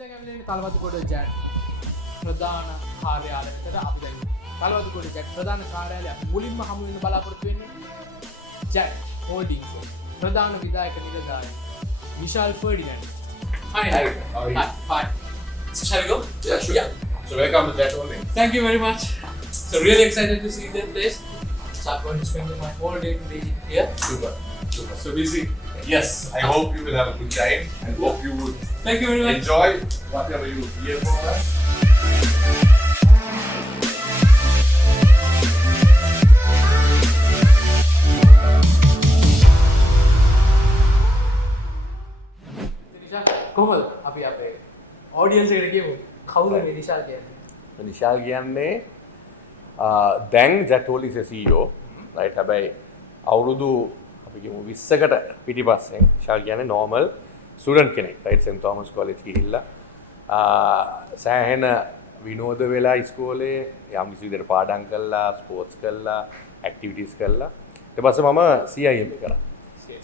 දැන් ඇවිල්ලා ඉන්නේ කලවතුගොඩ ජැට් ප්‍රධාන කාර්යාලයකට අපි දැන් කලවතුගොඩ ජැට් ප්‍රධාන කාර්යාලය මුලින්ම හමු වෙන බලාපොරොත්තු වෙන්නේ ජැට් හෝල්ඩින්ස් ප්‍රධාන විධායක නිලධාරී Nishal Ferdinando. Hi. Fine. So shall we go? Yeah, sure. Yeah. So welcome to Jet Holding. Thank you very much. So really excited to see that place. So I'm going to spend my whole day today here. Super. So busy. Yes, I hope you will have a good time and hope you would Thank you very much. enjoy whatever you hear from us. කොහොමද අපි අපේ audience එකට කියමු කවුද මේ නිශාල් කියන්නේ? නිශාල් කියන්නේ දැන් ජැට් හෝල්ඩින්ස් CEO රයිට්. හැබැයි අවුරුදු අපි කියමු 20කට පිටිපස්සෙන් නිශාල් කියන්නේ normal ස්ටුඩන්ට් කෙනෙක් රයිට්. සෙන්ට් තෝමස් කොලෙජ් ගිහිල්ලා සෑහෙන විනෝද වෙලා ඉස්කෝලේ යම් කිසි විදිහට පාඩම් කළා, ස්පෝර්ට්ස් කළා, ඇක්ටිවිටීස් කළා. ඊට පස්සේ මම CIM කරා.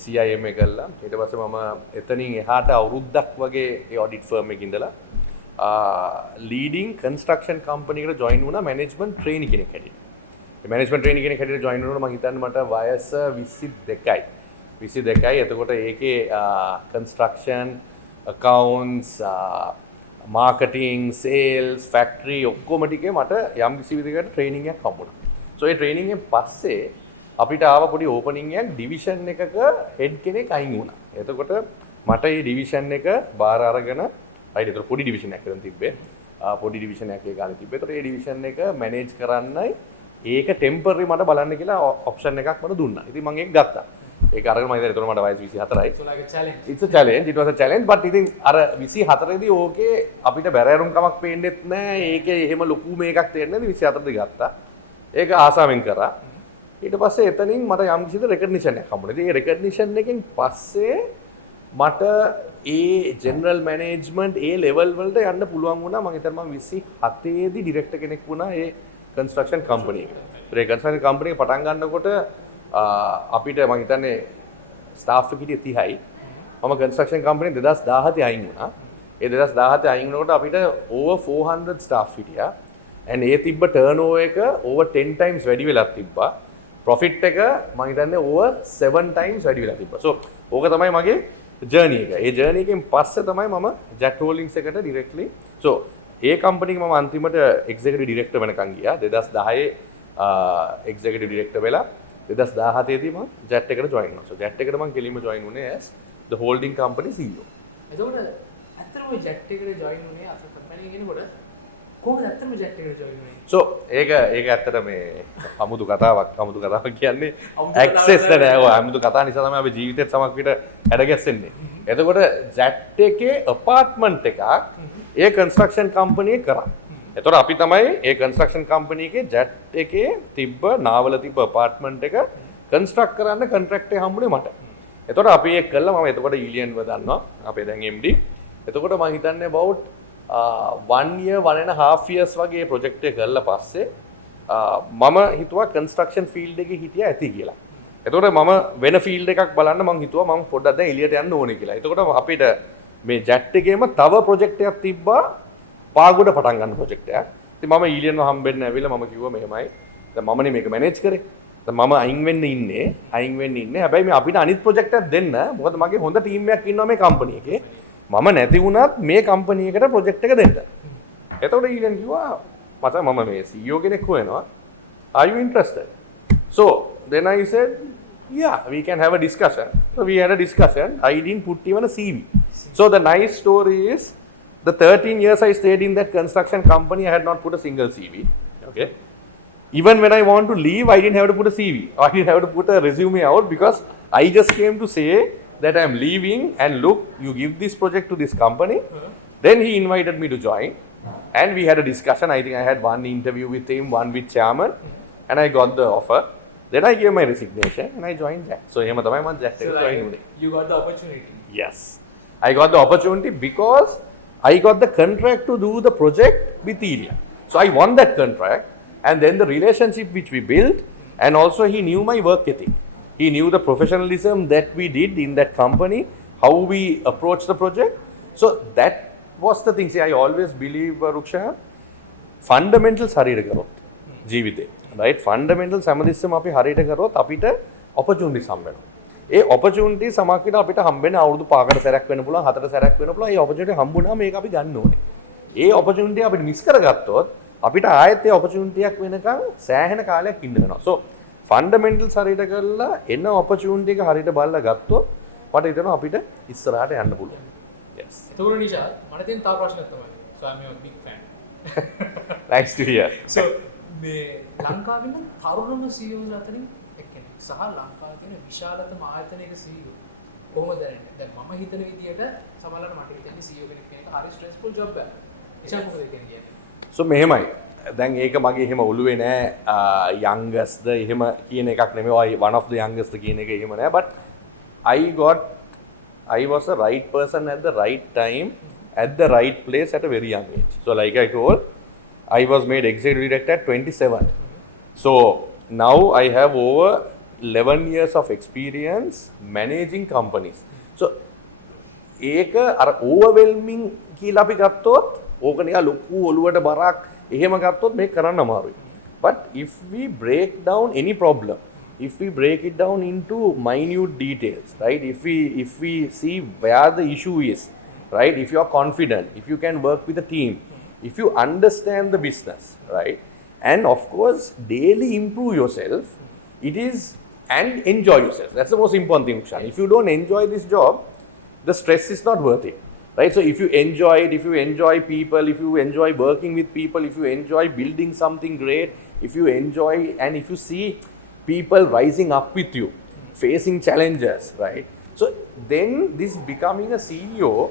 CIM එක කළා. ඊට පස්සේ මම එතනින් එහාට අවුරුද්දක් වගේ ඒ ඔඩිට් ෆර්ම් එකේ ඉඳලා ලීඩින් කන්ස්ට්‍රක්ෂන් කම්පැනි එකට ජොයින් වුණා මැනේජ්මන්ට් ට්‍රේනි කෙනෙක් හැටියට. ඒ මැනේජ්මන්ට් ට්‍රේනි කෙනෙක් හැටියට ජොයින් වුණා මම හිතන්නේ මට වයස 22යි. 22යි. එතකොට ඒකේ construction, accounts, marketing, sales, factory ඔක්කොම ටිකේ මට යම් කිසි විදිහකට ට්‍රේනින්ග් එකක් හම්බුණා. so ඒ ට්‍රේනින්ග් එකෙන් පස්සේ අපිට ආව පොඩි ඕපනින් එකක් ඩිවිෂන් එකක හෙඩ් කෙනෙක් අයින් වුණා. එතකොට මට මේ ඩිවිෂන් එක බාර අරගෙන රයිට්. ඒතර පොඩි ඩිවිෂන් එකක් කරන් තිබ්බේ. පොඩි ඩිවිෂන් එකක් ඒ ගානේ තිබ්බේ. ඒතර මේ ඩිවිෂන් එක මැනේජ් කරන්නයි ඒක ටෙම්පරරි මට බලන්න කියලා ඔප්ෂන් එකක් මට දුන්නා. ඉතින් මම ඒක ගත්තා. ඒක අරගෙන මම හිතුවා ඒතර මට වයස 24යි. So like a challenge. It's a challenge. It was a challenge. But ඉතින් අර 24 දී ඕකේ අපිට බැරෑරුම් කමක් පේන්නෙත් නැහැ. ඒකේ එහෙම ලොකු මේකක් තේරෙන්නේ නැති 24 දී ගත්තා. ඒක ආසාවෙන් කරා. ඊට පස්සේ එතනින් මට යම් කිසිද රෙකග්නිෂන් එකක් හම්බුණා. ඉතින් ඒ රෙකග්නිෂන් එකෙන් පස්සේ මට ඒ ජෙනරල් මැනේජ්මන්ට් ඒ ලෙවල් වලට යන්න පුළුවන් වුණා. මම හිතනවා මම 27 දී ඩිරෙක්ටර් කෙනෙක් වුණා ඒ කන්ස්ට්‍රක්ෂන් කම්පැනි එකට. ඒ කන්ස්ට්‍රක්ෂන් කම්පැනි එක පටන් ගන්නකොට අපිට මම හිතන්නේ ස්ටාෆ් එක හිටියේ 30යි. මම කන්ස්ට්‍රක්ෂන් කම්පැනි 2017 අයින් වුණා. ඒ 2017 අයින් වෙනකොට අපිට over 400 ස්ටාෆ් හිටියා. and ඒ තිබ්බ ටර්නෝවර් එක over 10 times වැඩි වෙලා තිබ්බා. ප්‍රොෆිට් එක මම හිතන්නේ over 7 times වැඩි වෙලා තිබ්බා. so ඕක තමයි මගේ ජර්නි එක. ඒ ජර්නි එකෙන් පස්සේ තමයි මම ජැට් හෝල්ඩින්ස් එකට ඩිරෙක්ට්ලි so ඒ කම්පැනි එක මම අන්තිමට එක්සිකියුටිව් ඩිරෙක්ටර් වෙනකන් ගියා. 2010 එක්සිකියුටිව් ඩිරෙක්ටර් වෙලා 2017 දී මම ජැට් එකට ජොයින් වුණා. so ජැට් එකට මම කෙලින්ම ජොයින් වුණේ as the holding company CEO. එතකොට ඇත්තටම ජැට් එකට ජොයින් වුණේ අස කම්පැනි කෙනෙකුට කොහොමද ඇත්තටම ජැට් එකට ජොයින් වුණේ? so ඒක ඇත්තට මේ අමුතු කතාවක් කියන්නේ ඇක්සස් නෑ. ඔය අමුතු කතා නිසා තමයි අපේ ජීවිතේත් සමක් විතර හැඩගැස්සෙන්නේ. එතකොට ජැට් එකේ අපාර්ට්මන්ට් එකක් ඒ කන්ස්ට්‍රක්ෂන් කම්පැනි එක කරා. එතකොට අපි තමයි ඒ කන්ස්ට්‍රක්ෂන් කම්පැනි එකේ ජැට් එකේ තිබ්බ නාවල තිබ්බ අපාර්ට්මන්ට් එක කන්ස්ට්‍රක්ට් කරන්න කොන්ට්‍රැක්ට් එක හම්බුනේ මට. එතකොට අපි ඒක කළා. මම එතකොට ඊලියන්ව දන්නවා. අපේ දැන් MD. එතකොට මම හිතන්නේ about 1 year 1.5 years වගේ ප්‍රොජෙක්ට් එක කරලා පස්සේ මම හිතුවා කන්ස්ට්‍රක්ෂන් ෆීල්ඩ් එකේ හිටියා ඇති කියලා. එතකොට මම වෙන ෆීල්ඩ් එකක් බලන්න මම හිතුවා මම පොඩ්ඩක් දැන් එළියට යන්න ඕනේ කියලා. එතකොට අපිට මේ ජැට් එකේම තව ප්‍රොජෙක්ට් එකක් තිබ්බා පාගොඩ පටන් ගන්න ප්‍රොජෙක්ට් එකක්. ඉතින් මම ඊලියන්ව හම්බෙන්න ඇවිල්ලා මම කිව්වා මෙහෙමයි. දැන් මමනේ මේක මැනේජ් කරේ. දැන් මම අයින් වෙන්න ඉන්නේ. හැබැයි මේ අපිට අනිත් ප්‍රොජෙක්ට් එකක් දෙන්න. මොකද මගේ හොඳ ටීම් එකක් ඉන්නවා මේ කම්පැනි එකේ. මම නැති වුණත් මේ කම්පැනි එකට ප්‍රොජෙක්ට් එක දෙන්න. එතකොට ඊලියන් කිව්වා මට මම මේ CEO කෙනෙක් හොයනවා. Are you interested? So then I said yeah, we can have a discussion. So we had a discussion. I didn't put even a CV. So the nice story is the 13 years I stayed in that construction company, I had not put a single CV. Okay. Even when I want to leave, I didn't have to put a CV. I didn't have to put a resume out because I just came to say that I am leaving and look, you give this project to this company. Then he invited me to join and we had a discussion. I think I had one interview with him, one with chairman and I got the offer. Then I gave my resignation and I joined that. So එහෙම තමයි මම ජැට් එකට join වුණේ. You got the opportunity. Yes. I got the opportunity because I got the contract to do the project with Ilya. So I won that contract and then the relationship which we built and also he knew my work ethic. He knew the professionalism that we did in that company, how we approached the project. So that was the thing. See, I always believe, Ruksha, fundamentals හරියට කරොත් ජීවිතේ, right? Fundamentals හැමදෙස්සම අපි හරියට කරොත් අපිට opportunities හම්බ වෙනවා. ඒ opportunity සමහරවිට අපිට හම්බෙන්නේ අවුරුදු 5කට සැරයක් වෙන්න පුළුවන්, 4ට සැරයක් වෙන්න පුළුවන්. ඒ opportunity හම්බුනහම මේක අපි ගන්න ඕනේ. ඒ opportunity අපිට miss කරගත්තොත් අපිට ආයෙත් ඒ opportunity එකක් වෙනකන් සෑහෙන කාලයක් ඉන්න වෙනවා. So fundamentals හරියට කරලා එන opportunity එක හරියට බලලා ගත්තොත් මට හිතෙනවා අපිට ඉස්සරහට යන්න පුළුවන්. Yes. එතකොට නිශාල් මට තියෙන තව ප්‍රශ්නයක් තමයි. So I'm a big fan. Nice to hear. So මේ ලංකාවේ ඉන්න තරුණම CEOs අතරින් එක්කෙනෙක් සහ ලංකාවේ තියෙන විශාලතම ආයතනයක CEO කොහොමද දැනෙන්නේ? දැන් මම හිතන විදියට සමහරවිට මට හිතෙන්නේ CEO කෙනෙක් කෙනෙක් හරි ස්ට්‍රෙස්ෆුල් ජොබ් එකක්. එචා මොකද කියන්නේ? So මෙහෙමයි. දැන් ඒක මගේ එහෙම ඔළුවේ නෑ youngest ද එහෙම කියන එකක් නෙමෙයි. one of the youngest කියන එක එහෙම නෑ. But I was the right person at the right time at the right place at a very young age. So like I told, I was made executive director at 27. So now I have over 11 years of experience managing companies. So ඒක අර overwhelming කියලා අපි ගත්තොත් ඕක නිකන් ලොකු ඔලුවට බරක් එහෙම ගත්තොත් මේක කරන්න අමාරුයි. But if we break down any problem, if we break it down into minute details, right? If we see where the issue is, right? If you are confident, if you can work with a team, if you understand the business, right? And of course, daily improve yourself, it is, and enjoy yourself. That's the most important thing, Shan. If you don't enjoy this job, the stress is not worth it, right? So if you enjoy it, if you enjoy people, if you enjoy working with people, if you enjoy building something great, if you enjoy, and if you see people rising up with you, facing challenges, right? So then this becoming a CEO,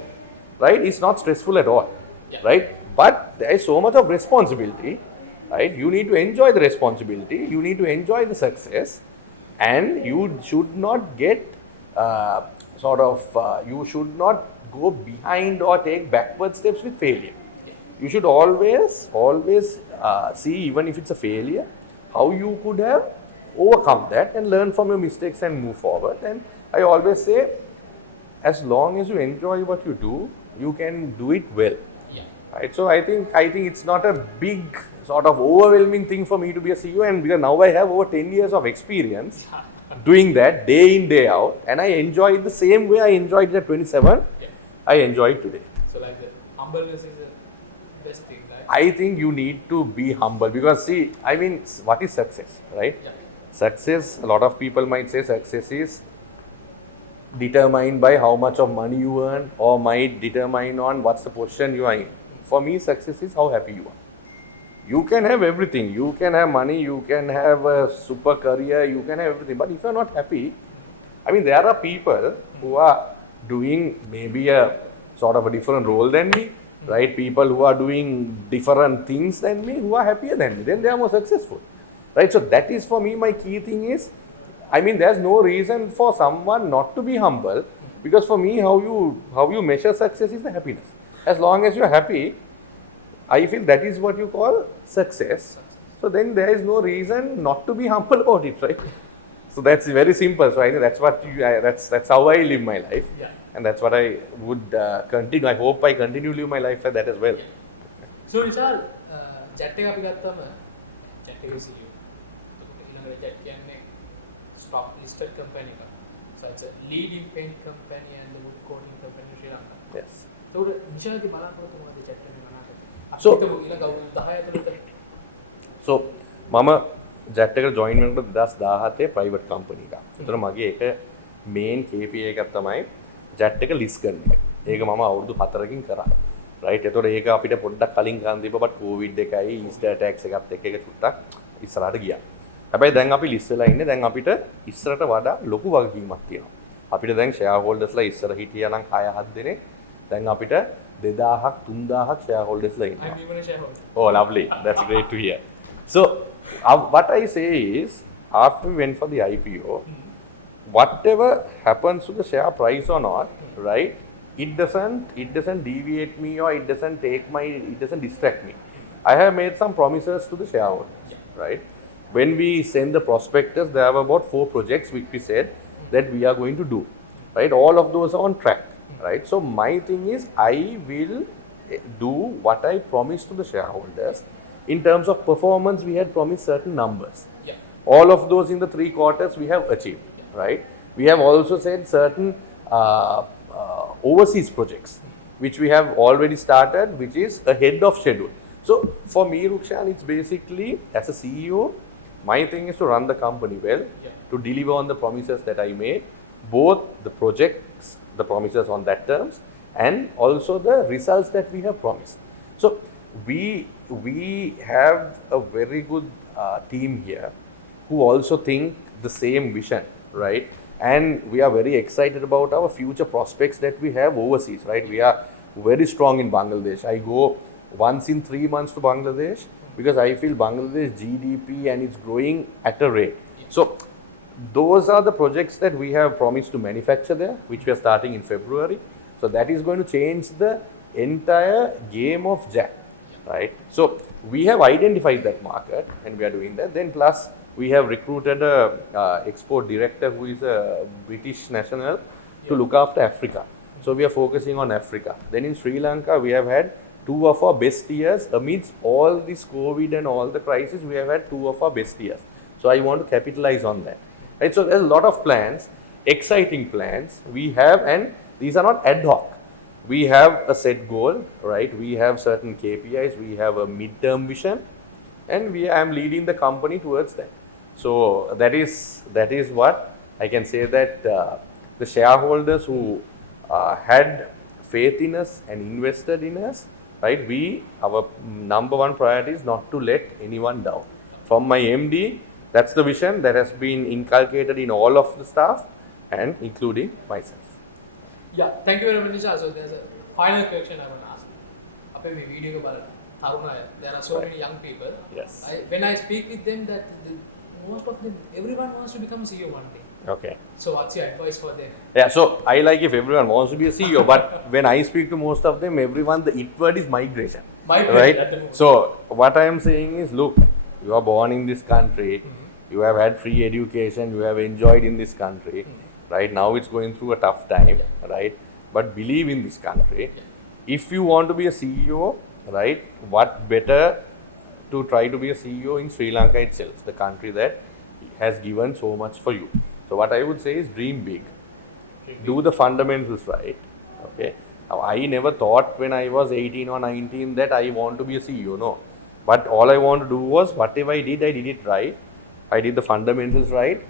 right, is not stressful at all, right? But there is so much of responsibility, right? You need to enjoy the responsibility, you need to enjoy the success, and you should not get you should not go behind or take backward steps with failure. You should always see, even if it's a failure, how you could have overcome that and learn from your mistakes and move forward. And I always say, as long as you enjoy what you do, you can do it well. Right? So I think it's not a big sort of overwhelming thing for me to be a CEO, and because now I have over 10 years of experience doing that day in, day out, and I enjoy it the same way I enjoyed it at 27, I enjoy it today. So like the humbleness is the best thing, right? I think you need to be humble, because see, I mean, what is success, right? Success, a lot of people might say success is determined by how much of money you earn, or might determine on what's the position you are in. For me, success is how happy you are. You can have everything. You can have money, you can have a super career, you can have everything. But if you're not happy, I mean, there are people who are doing maybe a sort of a different role than me, right? People who are doing different things than me, who are happier than me. Then they are more successful, right? So that is for me, my key thing is, I mean, there's no reason for someone not to be humble, because for me, how you measure success is the happiness. As long as you're happy, I feel that is what you call success. So then there is no reason not to be humble about it, right? So that's very simple. So I think that's what that's how I live my life, and that's what I would continue. I hope I continue to live my life like that as well. So Nishal, jet එක අපි ගත්තම jet එකේ CEO. ඊළඟට jet කියන්නේ stock listed company එකක්. So it's a leading paint company and the wood coating company in Sri Lanka. Yes. So නිශාල්ගේ බලාපොරොත්තු මොකද jet එකේ මනාවට? So ඊළඟ අවුරුදු 10 ඇතුළත So මම ජැට් එකට ජොයින් වෙනකොට 2017 ප්‍රයිවට් කම්පනි එකක්. ඒතර මගේ එක මේන් KPI එකක් තමයි ජැට් එක ලිස්ට් කරන එක. ඒක මම අවුරුදු 4කින් කරා. රයිට්. ඒතර ඒක අපිට පොඩ්ඩක් කලින් කරන් දීපුවා, බට් කොවිඩ් එකයි ඊස්ටර් ටැක්ස් එකත් එක්ක ඒක චුට්ටක් ඉස්සරහට ගියා. හැබැයි දැන් අපි ලිස්ට් වෙලා ඉන්නේ. දැන් අපිට ඉස්සරට වඩා ලොකු වගකීමක් තියෙනවා. අපිට දැන් ෂෙයා හෝල්ඩර්ස්ලා ඉස්සර හිටියා නම් 6-7 දෙනෙක්. දැන් අපිට 2000ක් 3000ක් ෂෙයා හෝල්ඩර්ස්ලා ඉන්නවා. I'm even a shareholder. Oh, lovely. That's great to hear. So, what I say is, after we went for the IPO, whatever happens to the share price or not, right? It doesn't deviate me, or it doesn't distract me. I have made some promises to the shareholders, right? When we send the prospectus, there are about 4 projects which we said that we are going to do, right? All of those are on track, right? So my thing is, I will do what I promised to the shareholders. In terms of performance, we had promised certain numbers. Yeah. All of those in the 3 quarters we have achieved, right? We have also said certain overseas projects, which we have already started, which is ahead of schedule. So for me, Rukshan, it's basically, as a CEO, my thing is to run the company well, to deliver on the promises that I made, both the projects, the promises on that terms, and also the results that we have promised. So we have a very good team here who also think the same vision, right? And we are very excited about our future prospects that we have overseas, right? We are very strong in Bangladesh. I go once in 3 months to Bangladesh because I feel Bangladesh GDP and it's growing at a rate. So those are the projects that we have promised to manufacture there, which we are starting in February. So that is going to change the entire game of Jack, right? So we have identified that market and we are doing that. Then plus we have recruited a export director who is a British national to look after Africa. So we are focusing on Africa. Then in Sri Lanka, we have had 2 of our best years amidst all this COVID and all the crisis. We have had 2 of our best years. So I want to capitalize on that. Right? So there's a lot of plans, exciting plans we have, and these are not ad hoc. We have a set goal, right? We have certain KPIs, we have a midterm vision, and I am leading the company towards that. So that is what I can say, that the shareholders who had faith in us and invested in us, right? Our number one priority is not to let anyone down. From my MD, that's the vision that has been inculcated in all of the staff and including myself. Yeah, thank you very much, Nishal. So there's a final question I want to ask. Ape me video ko Tarunaya, there are so many young people. Yes. When I speak with them, most of them, everyone wants to become CEO one day. Okay. So what's your advice for them? Yeah, so I like if everyone wants to be a CEO, but when I speak to most of them, everyone, the it word is migration. Right? So what I am saying is, look, you are born in this country, you have had free education, you have enjoyed in this country, right? Now it's going through a tough time, right? But believe in this country. If you want to be a CEO, right, what better to try to be a CEO in Sri Lanka itself, the country that has given so much for you. So what I would say is dream big, do the fundamentals right, okay. Now, I never thought when I was 18 or 19 that I want to be a CEO, no. But all I want to do was, whatever I did it right. I did the fundamentals right.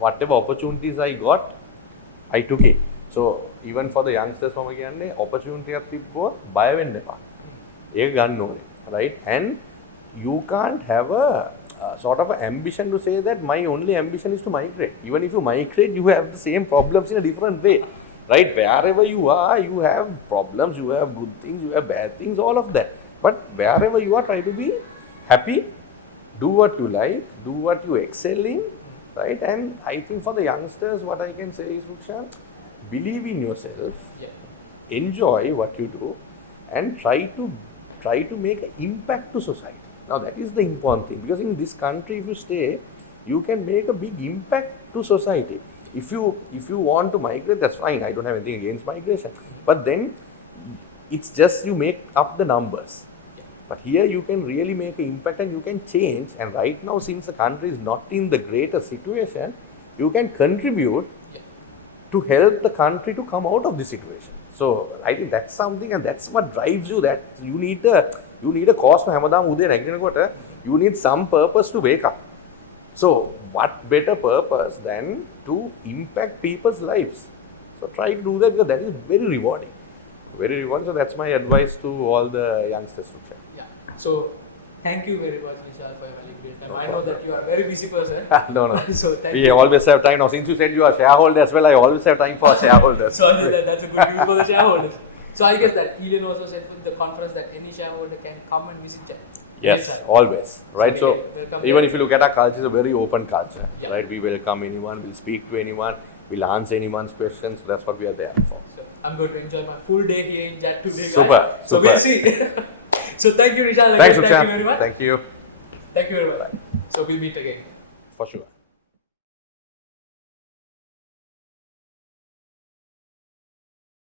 Whatever opportunities I got, I took it. So even for the youngsters, opportunity buy වෙන්න එපා. ඒක ගන්න ඕනේ, right? And you can't have a sort of an ambition to say that my only ambition is to migrate. Even if you migrate, you have the same problems in a different way, right? Wherever you are, you have problems, you have good things, you have bad things, all of that. But wherever you are, try to be happy, do what you like, do what you excel in, right? And I think for the youngsters, what I can say is, Rukshan, believe in yourself, enjoy what you do, and try to make an impact to society. Now that is the important thing, because in this country, if you stay, you can make a big impact to society. If you want to migrate, that's fine. I don't have anything against migration. But then it's just you make up the numbers. But here you can really make an impact and you can change. And right now, since the country is not in the greatest situation, you can contribute to help the country to come out of this situation. So I think that's something, and that's what drives you. That you need a cause for හැමදාම උදේ නැගිටිනකොට you need some purpose to wake up. So what better purpose than to impact people's lives? So try to do that, because that is very rewarding. Very rewarding. So that's my advice to all the youngsters. Yeah. So thank you very much, Nishal, for your valuable time. I know that you are a very busy person. No. So we always have time. Now, since you said you are a shareholder as well, I always have time for shareholders. So that's a good news for the shareholders. So I guess that Helion also said in the conference that any shareholder can come and visit Jack. Yes, always. Right. So even there. if you look at our culture, it's a very open culture. Right. We welcome anyone, we'll speak to anyone, we'll answer anyone's questions. So that's what we are there for. So I'm going to enjoy my full day here in Jack today. Super. So we'll see. So thank you, Nishal. Thanks, Thank you very much. Thank you. Thank you very much. So we'll meet again. For sure.